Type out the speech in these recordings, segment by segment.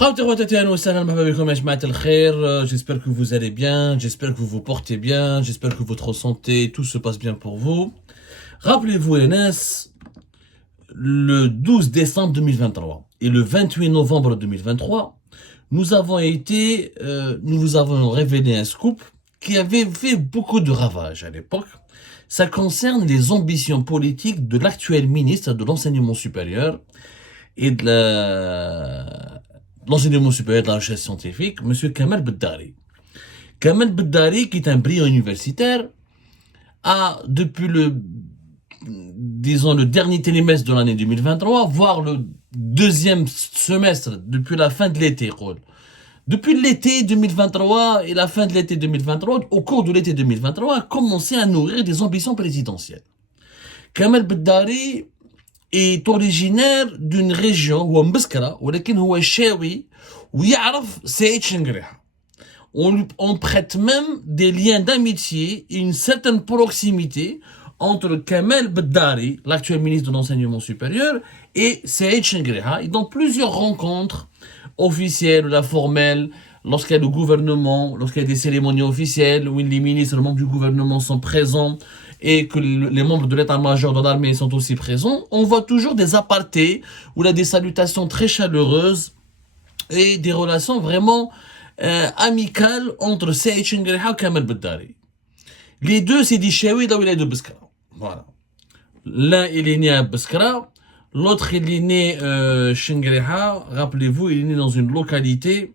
J'espère que vous allez bien, j'espère que vous vous portez bien, j'espère que votre santé, tout se passe bien pour vous. Rappelez-vous, Enes, le 12 décembre 2023 et le 28 novembre 2023, nous vous avons révélé un scoop qui avait fait beaucoup de ravages à l'époque. Ça concerne les ambitions politiques de l'actuel ministre de l'Enseignement supérieur et l'enseignement supérieur de la recherche scientifique, M. Kamel Beddari. Kamel Beddari, qui est un brillant universitaire, a, depuis le dernier trimestre de l'année 2023, voire le deuxième semestre, depuis la fin de l'été, depuis l'été 2023 et la fin de l'été 2023, au cours de l'été 2023, a commencé à nourrir des ambitions présidentielles. Kamel Beddari est originaire d'une région هو مبسكرة ولكن هو شاوي ويعرف سعيد شنقريحة. On prête même des liens d'amitié et une certaine proximité entre Kamel Beddari, l'actuel ministre de l'Enseignement supérieur, et Saïd Chengreha. Et dans plusieurs rencontres officielles ou formelles, lorsqu'il y a le gouvernement, lorsqu'il y a des cérémonies officielles où les ministres, les membres du gouvernement sont présents et que les membres de l'état-major de l'armée sont aussi présents, on voit toujours des apartés où il y a des salutations très chaleureuses et des relations vraiment amicales entre Saïd Chengreha et Kamel Beddari. Les deux, c'est des Chaoui là où il est de Beskra. Voilà. L'un, il est né à Beskra, l'autre, il est né Chengreha. Rappelez-vous, il est né dans une localité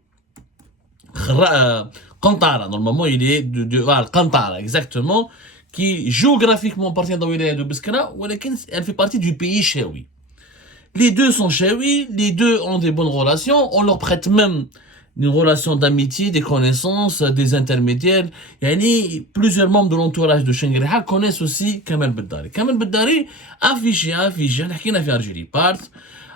Kantara. Normalement, il est voilà, Kantara, exactement, qui géographiquement appartient dans la wilaya de Beskra, ou elle fait partie du pays Chaoui. Les deux sont Chaoui, les deux ont des bonnes relations, on leur prête même une relation d'amitié, des connaissances, des intermédiaires. Plusieurs membres de l'entourage de Chengreha connaissent aussi Kamel Beddari. Kamel Beddari affiché,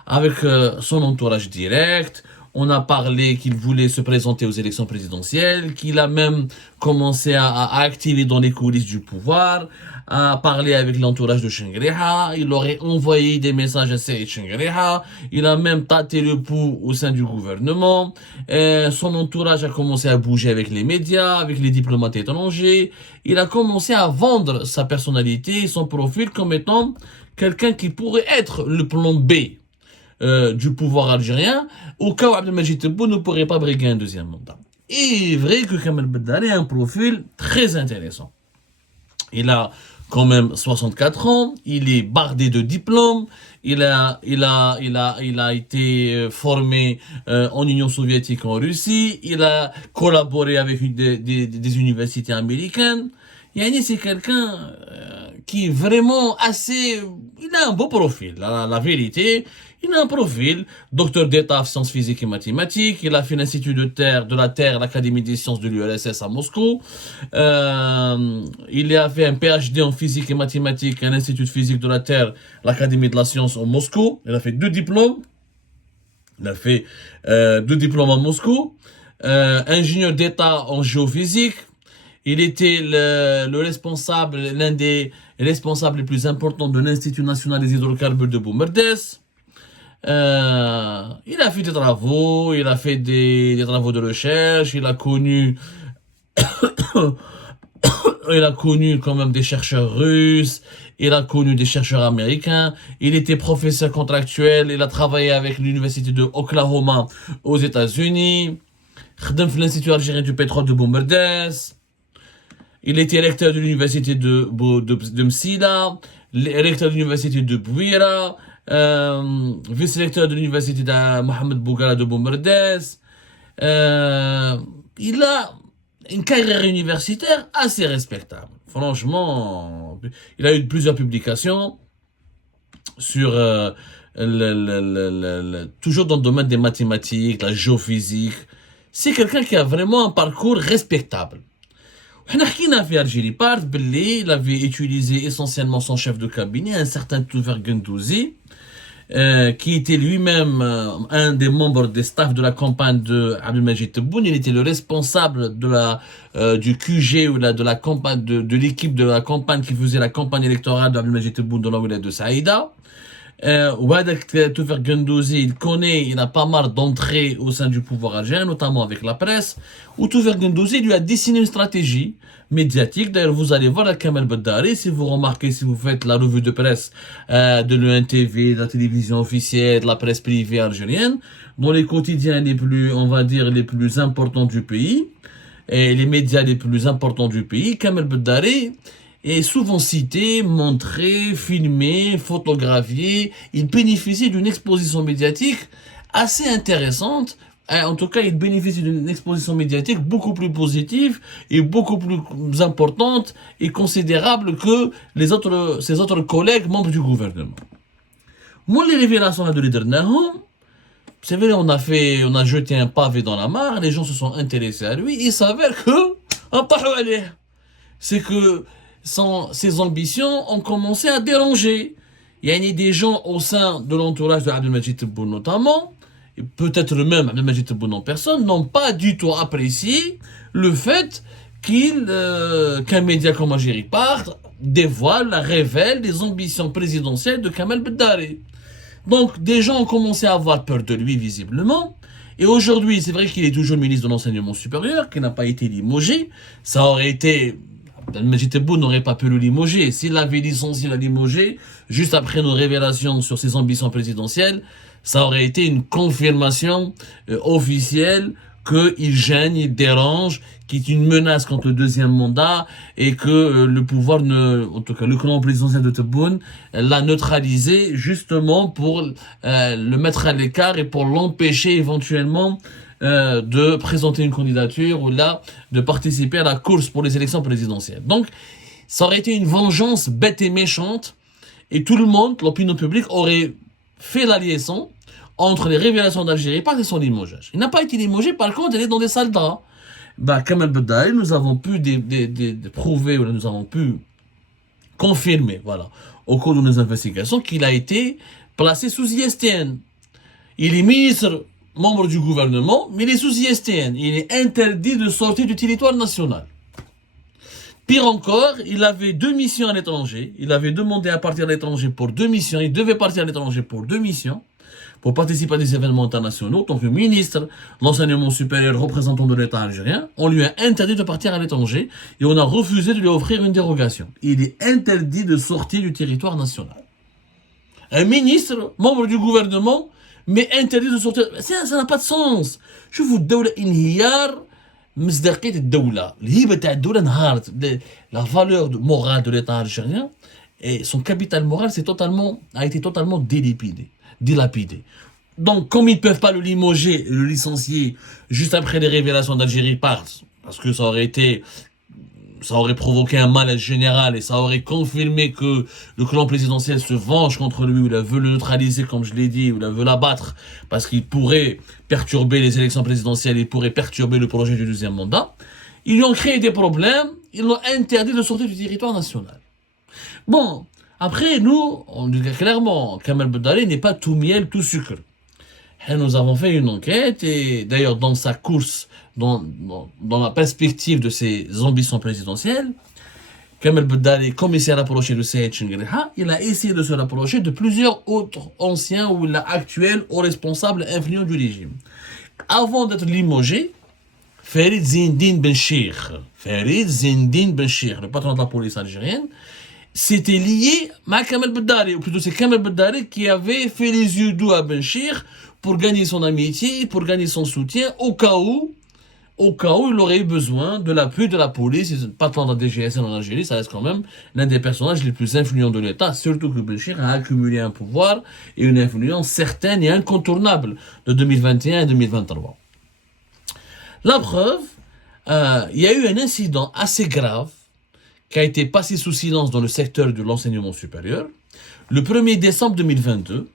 avec son entourage direct. On a parlé qu'il voulait se présenter aux élections présidentielles, qu'il a même commencé à activer dans les coulisses du pouvoir, à parler avec l'entourage de Chengreha. Il aurait envoyé des messages à Saïd Chengreha. Il a même tâté le pouls au sein du gouvernement. Son entourage a commencé à bouger avec les médias, avec les diplomates étrangers. Il a commencé à vendre sa personnalité et son profil comme étant quelqu'un qui pourrait être le plan B du pouvoir algérien, au cas où Abdelmajid Tebboune ne pourrait pas briguer un deuxième mandat. Et il est vrai que Kamel Beddari a un profil très intéressant. Il a quand même 64 ans, il est bardé de diplômes, il a été formé en Union soviétique, en Russie, il a collaboré avec des universités américaines. C'est quelqu'un qui est vraiment assez... Il a un beau profil, la vérité. Il a un profil, docteur d'État en sciences physiques et mathématiques. Il a fait l'Institut de la Terre, l'Académie des sciences de l'URSS à Moscou. Il a fait un PhD en physique et mathématiques à l'Institut de physique de la Terre, l'Académie de la science en Moscou. Il a fait deux diplômes. À Moscou. Ingénieur d'État en géophysique. Il était l'un des responsables les plus importants de l'Institut national des hydrocarbures de Boumerdès. Il a fait des travaux, il a fait des travaux de recherche, il a connu quand même des chercheurs russes, il a connu des chercheurs américains, il était professeur contractuel, il a travaillé avec l'université de Oklahoma aux États-Unis, l'Institut algérien du pétrole de Boumerdès. Il était recteur de l'université de Msila, recteur de l'université de Bouira, vice-recteur de l'université de Mohamed Bougara de Boumerdès. Il a une carrière universitaire assez respectable. Franchement, il a eu plusieurs publications sur toujours dans le domaine des mathématiques, la géophysique. C'est quelqu'un qui a vraiment un parcours respectable. Il avait utilisé essentiellement son chef de cabinet, un certain Touver Gendouzi, qui était lui-même un des membres des staffs de la campagne de Abdelmajid Tebboune. Il était le responsable du QG ou de la campagne de l'équipe de la campagne qui faisait la campagne électorale d'Abdelmajid Tebboune dans la wilaya de Saïda. وهذاك توفيق Guendouzi, il connaît, il a pas mal d'entrées au sein du pouvoir algérien, notamment avec la presse, où Toufiq Guendouzi lui a dessiné une stratégie médiatique. D'ailleurs, vous allez voir la Kamel Beddari, si vous remarquez, si vous faites la revue de presse de l'UNTV, de la télévision officielle, de la presse privée algérienne, dans les quotidiens les plus, on va dire, les plus importants du pays, et les médias les plus importants du pays, Kamel Beddari est souvent cité, montré, filmé, photographié. Il bénéficie d'une exposition médiatique assez intéressante. En tout cas, il bénéficie d'une exposition médiatique beaucoup plus positive et beaucoup plus importante et considérable que ses autres collègues membres du gouvernement. Moi, les révélations de l'Idernahum, c'est vrai, on a jeté un pavé dans la mare, les gens se sont intéressés à lui, il s'avère que, c'est que ses ambitions ont commencé à déranger. Il y a des gens au sein de l'entourage de Abdelmajid Tebboune notamment, et peut-être même Abdelmajid Tebboune en personne, n'ont pas du tout apprécié le fait qu'un média comme Algérie Part dévoile, révèle les ambitions présidentielles de Kamel Beddari. Donc des gens ont commencé à avoir peur de lui visiblement. Et aujourd'hui, c'est vrai qu'il est toujours ministre de l'enseignement supérieur, qu'il n'a pas été limogé. Ça aurait été... Abdelmajid Tebboune n'aurait pas pu le limoger. S'il avait licencié la limogé, juste après nos révélations sur ses ambitions présidentielles, ça aurait été une confirmation officielle qu'il gêne, il dérange, qu'il est une menace contre le deuxième mandat et que le pouvoir, en tout cas le clan présidentiel de Tebboune, l'a neutralisé justement pour le mettre à l'écart et pour l'empêcher éventuellement de présenter une candidature ou là de participer à la course pour les élections présidentielles. Donc, ça aurait été une vengeance bête et méchante et tout le monde, l'opinion publique, aurait fait la liaison entre les révélations d'Algérie Part et son limogeage. Il n'a pas été limogé, par contre, il est dans des sales draps. Kamel Beddari, nous avons pu prouver, ou nous avons pu confirmer, voilà, au cours de nos investigations, qu'il a été placé sous ISTN. Il est ministre membre du gouvernement, mais il est sous ISTN. Il est interdit de sortir du territoire national. Pire encore, il avait 2 missions à l'étranger. Il avait demandé à partir à l'étranger pour 2 missions. Il devait partir à l'étranger pour 2 missions, pour participer à des événements internationaux. En tant que ministre de l'enseignement supérieur, représentant de l'État algérien, on lui a interdit de partir à l'étranger et on a refusé de lui offrir une dérogation. Il est interdit de sortir du territoire national. Un ministre, membre du gouvernement, mais interdit de sortir. Ça n'a pas de sens. شوفوا الدولة انهيار مصداقية الدولة، الهيبة تاع الدولة انهارت. La valeur morale de l'État algérien et son capital moral a été totalement dilapidé. Donc, comme ils ne peuvent pas le limoger et le licencier juste après les révélations d'Algérie Part, parce que ça aurait provoqué un malaise général et ça aurait confirmé que le clan présidentiel se venge contre lui, ou il veut le neutraliser, comme je l'ai dit, ou il veut l'abattre, parce qu'il pourrait perturber les élections présidentielles, il pourrait perturber le projet du deuxième mandat. Ils lui ont créé des problèmes, ils l'ont interdit de sortir du territoire national. Bon, après, nous, on dit clairement, Kamel Beddari n'est pas tout miel, tout sucre. Et nous avons fait une enquête, et d'ailleurs, dans sa course, dans la perspective de ses ambitions présidentielles, Kamel Beddari, comme il s'est rapproché de Saïd Chengueleha, il a essayé de se rapprocher de plusieurs autres anciens ou actuels ou responsables influents du régime. Avant d'être limogé, Farid Zindine Benchir, le patron de la police algérienne, c'était lié à Kamel Beddari, ou plutôt c'est Kamel Beddari qui avait fait les yeux doux à Benchir pour gagner son amitié, pour gagner son soutien, au cas où il aurait eu besoin de l'appui de la police. Le patron de la DGSN en Algérie, ça reste quand même l'un des personnages les plus influents de l'État, surtout que Benchir a accumulé un pouvoir et une influence certaine et incontournable de 2021 et 2023. La preuve, il y a eu un incident assez grave qui a été passé sous silence dans le secteur de l'enseignement supérieur. Le 1er décembre 2022,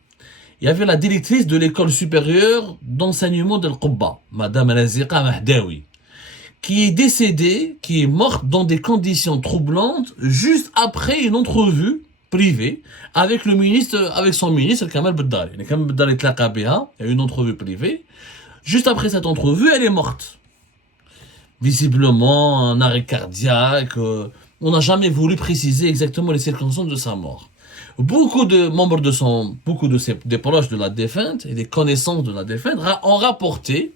il y avait la directrice de l'école supérieure d'enseignement d'Al Qubba, Madame Raziqa Mahdawi, qui est décédée, qui est morte dans des conditions troublantes, juste après une entrevue privée avec son ministre Kamel Beddari. Kamel Beddari tlaqa biha, il y a eu une entrevue privée. Juste après cette entrevue, elle est morte. Visiblement, un arrêt cardiaque. On n'a jamais voulu préciser exactement les circonstances de sa mort. Beaucoup de membres des proches de la défunte et des connaissances de la défunte ont rapporté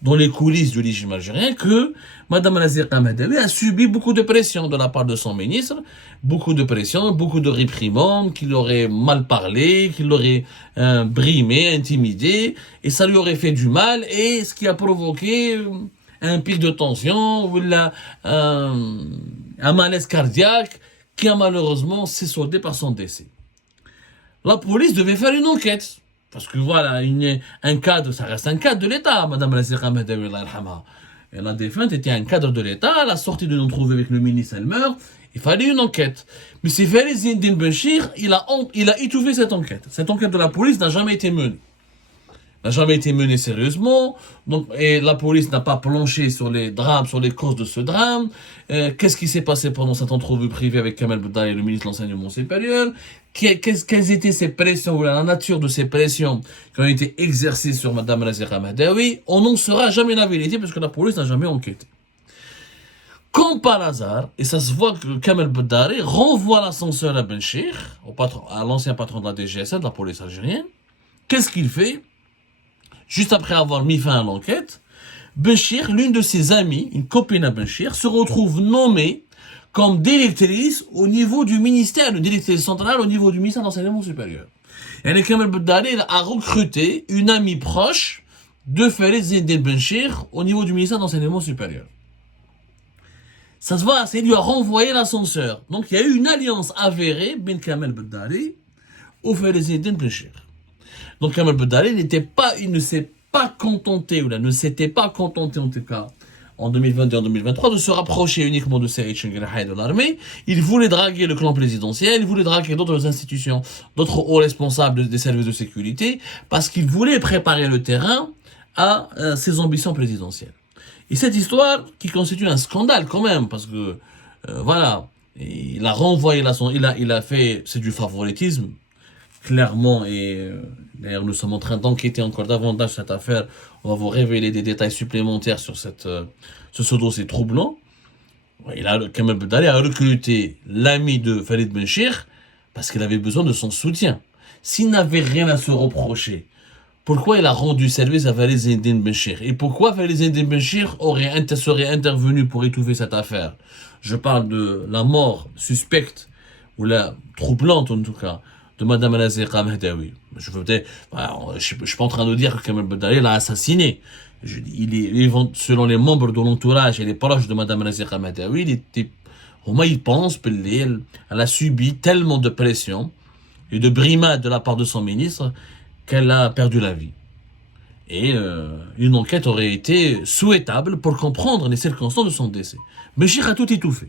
dans les coulisses du régime algérien que Madame Razika Mahdawi a subi beaucoup de pression de la part de son ministre, beaucoup de pression, beaucoup de réprimandes, qu'il aurait mal parlé, qu'il l'aurait brimé, intimidé, et ça lui aurait fait du mal, et ce qui a provoqué un pic de tension ou un malaise cardiaque qui a malheureusement s'est soldé par son décès. La police devait faire une enquête. Parce que voilà, un cadre, ça reste un cadre de l'État, Madame Razika Mahdawi, Allah yarhamha. Et la défunte était un cadre de l'État, elle a sorti de nous trouver avec le ministre, elle meurt, il fallait une enquête. Mais c'est Farid Zine Benchir, il a étouffé cette enquête. Cette enquête de la police n'a jamais été menée. N'a jamais été menée sérieusement, donc, et la police n'a pas planché sur les drames, sur les causes de ce drame. Qu'est-ce qui s'est passé pendant cette entrevue privée avec Kamel Bedaï, le ministre de l'Enseignement supérieur? Quelles étaient ces pressions, ou la nature de ces pressions qui ont été exercées sur Madame Razika Mahdawi? On n'en saura jamais la vérité parce que la police n'a jamais enquêté. Comme par hasard, et ça se voit que Kamel Bedaï renvoie l'ascenseur à Benchir, à l'ancien patron de la DGSN, de la police algérienne. Qu'est-ce qu'il fait? Juste après avoir mis fin à l'enquête, Benchir, l'une de ses amies, une copine à Benchir, se retrouve nommée comme directrice au niveau du ministère, une directrice centrale au niveau du ministère de l'Enseignement supérieur. Et Kamel Bedaï a recruté une amie proche de Farid Zine Benchir au niveau du ministère de l'Enseignement supérieur. Ça se voit, c'est lui a renvoyé l'ascenseur. Donc il y a eu une alliance avérée Ben Kamel Bedaï au Farid Zine Benchir. Donc Kamel Bedaï il ne s'est pas contenté, ou là, ne s'était pas contenté en tout cas, en 2022 et en 2023, de se rapprocher uniquement de Saïd Chengerhaï de l'armée. Il voulait draguer le clan présidentiel, il voulait draguer d'autres institutions, d'autres hauts responsables des services de sécurité, parce qu'il voulait préparer le terrain à ses ambitions présidentielles. Et cette histoire, qui constitue un scandale quand même, parce que, voilà, il a renvoyé il a fait, c'est du favoritisme, clairement, et d'ailleurs nous sommes en train d'enquêter encore davantage sur cette affaire. On va vous révéler des détails supplémentaires sur ce dossier troublant. Kamel Bedaï a recruté l'ami de Farid Benchir parce qu'il avait besoin de son soutien. S'il n'avait rien à se reprocher, pourquoi il a rendu service à Farid Zine Benchir? Et pourquoi Farid Zine Benchir serait intervenu pour étouffer cette affaire? Je parle de la mort suspecte, ou la troublante en tout cas, de Madame Razika Mahdawi. Je suis pas en train de dire que Kamel Bedaï l'a assassiné. Selon les membres de l'entourage et les proches de Madame Razika Mahdawi, ils pensent qu'elle a subi tellement de pression et de brimades de la part de son ministre qu'elle a perdu la vie. Et une enquête aurait été souhaitable pour comprendre les circonstances de son décès. Benchir a tout étouffé.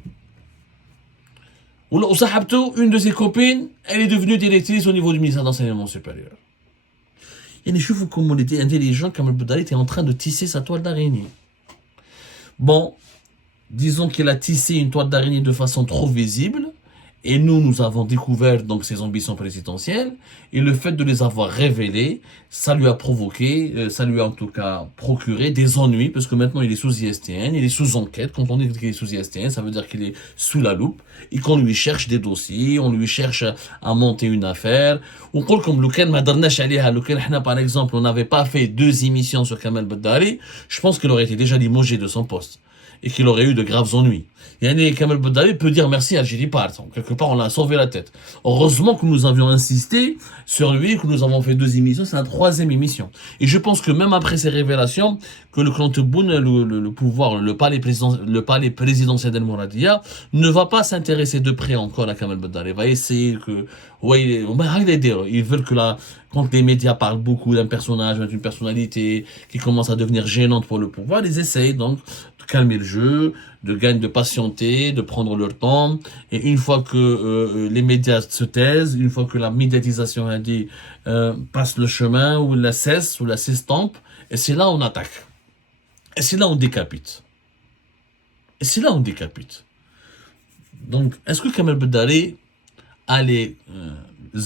Une de ses copines, elle est devenue directrice au niveau du ministère de l'Enseignement supérieur. Et je trouve comment il était intelligent, Kamel Bedaï était en train de tisser sa toile d'araignée. Bon, disons qu'il a tissé une toile d'araignée de façon trop visible, et nous avons découvert donc ses ambitions présidentielles, et le fait de les avoir révélées, ça lui a provoqué, ça lui a en tout cas procuré des ennuis, parce que maintenant il est sous ISTN, il est sous enquête. Quand on dit qu'il est sous ISTN, ça veut dire qu'il est sous la loupe, et qu'on lui cherche des dossiers, on lui cherche à monter une affaire. On parle comme par exemple, on n'avait pas fait 2 émissions sur Kamel Bedaï, je pense qu'il aurait été déjà limogé de son poste, et qu'il aurait eu de graves ennuis. Et Kamel Bedaï peut dire merci à Algérie Part. Quelque part, on a sauvé la tête. Heureusement que nous avions insisté sur lui, que nous avons fait 2 émissions, c'est la 3e émission. Et je pense que même après ces révélations, que le clan Tebboune, le pouvoir, le palais présidentiel d'El Mouradia, ne va pas s'intéresser de près encore à Kamel Bedaï. Il va essayer que, ils veulent que quand les médias parlent beaucoup d'un personnage, d'une personnalité qui commence à devenir gênante pour le pouvoir, ils essayent donc de calmer le jeu, de patienter, de prendre leur temps. Et une fois que les médias se taisent, une fois que la médiatisation passe le chemin, ou la cesse, ou la s'estompe, et c'est là on attaque. Et c'est là on décapite. Et c'est là on décapite. Donc, est-ce que Kamel Bedaï a les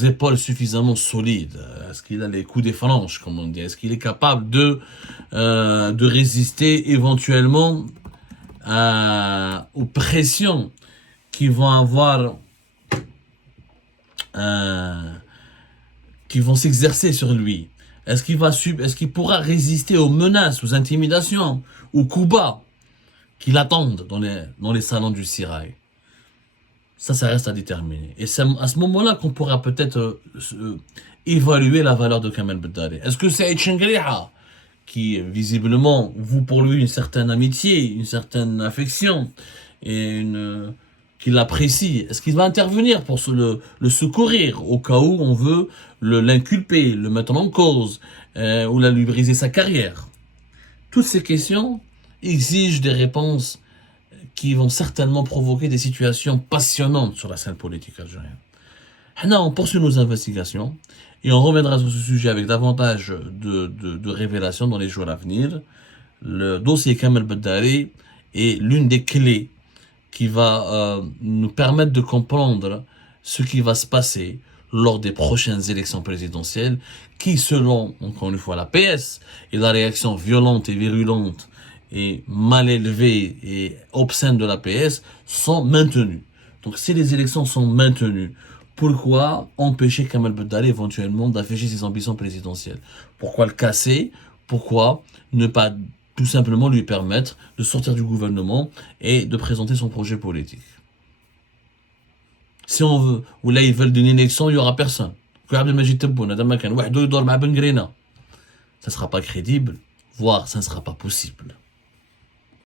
épaules suffisamment solides? Est-ce qu'il a les coups des franges, comme on dit? Est-ce qu'il est capable de résister éventuellement aux pressions qui vont avoir qui vont s'exercer sur lui? Est-ce qu'il pourra résister aux menaces, aux intimidations, aux coups bas qui l'attendent dans les salons du Sirail? Ça reste à déterminer. Et c'est à ce moment-là qu'on pourra peut-être évaluer la valeur de Kamel Beddari. Est-ce que c'est Chengriha, qui visiblement voue pour lui une certaine amitié, une certaine affection, et qu'il l'apprécie? Est-ce qu'il va intervenir pour le secourir au cas où on veut l'inculper, le mettre en cause, ou lui briser sa carrière? Toutes ces questions exigent des réponses qui vont certainement provoquer des situations passionnantes sur la scène politique algérienne. Maintenant, on poursuit nos investigations et on reviendra sur ce sujet avec davantage de révélations dans les jours à venir. Le dossier Kamel Beddari est l'une des clés qui va nous permettre de comprendre ce qui va se passer lors des prochaines élections présidentielles qui, selon, encore une fois, la PS et la réaction violente et virulente et mal élevée et obscène de la PS, sont maintenues. Donc si les élections sont maintenues, pourquoi empêcher Kamel Beddari éventuellement d'afficher ses ambitions présidentielles? Pourquoi le casser? Pourquoi ne pas tout simplement lui permettre de sortir du gouvernement et de présenter son projet politique? Si on veut, ou là ils veulent une élection, il n'y aura personne. Ça ne sera pas crédible, voire ça ne sera pas possible.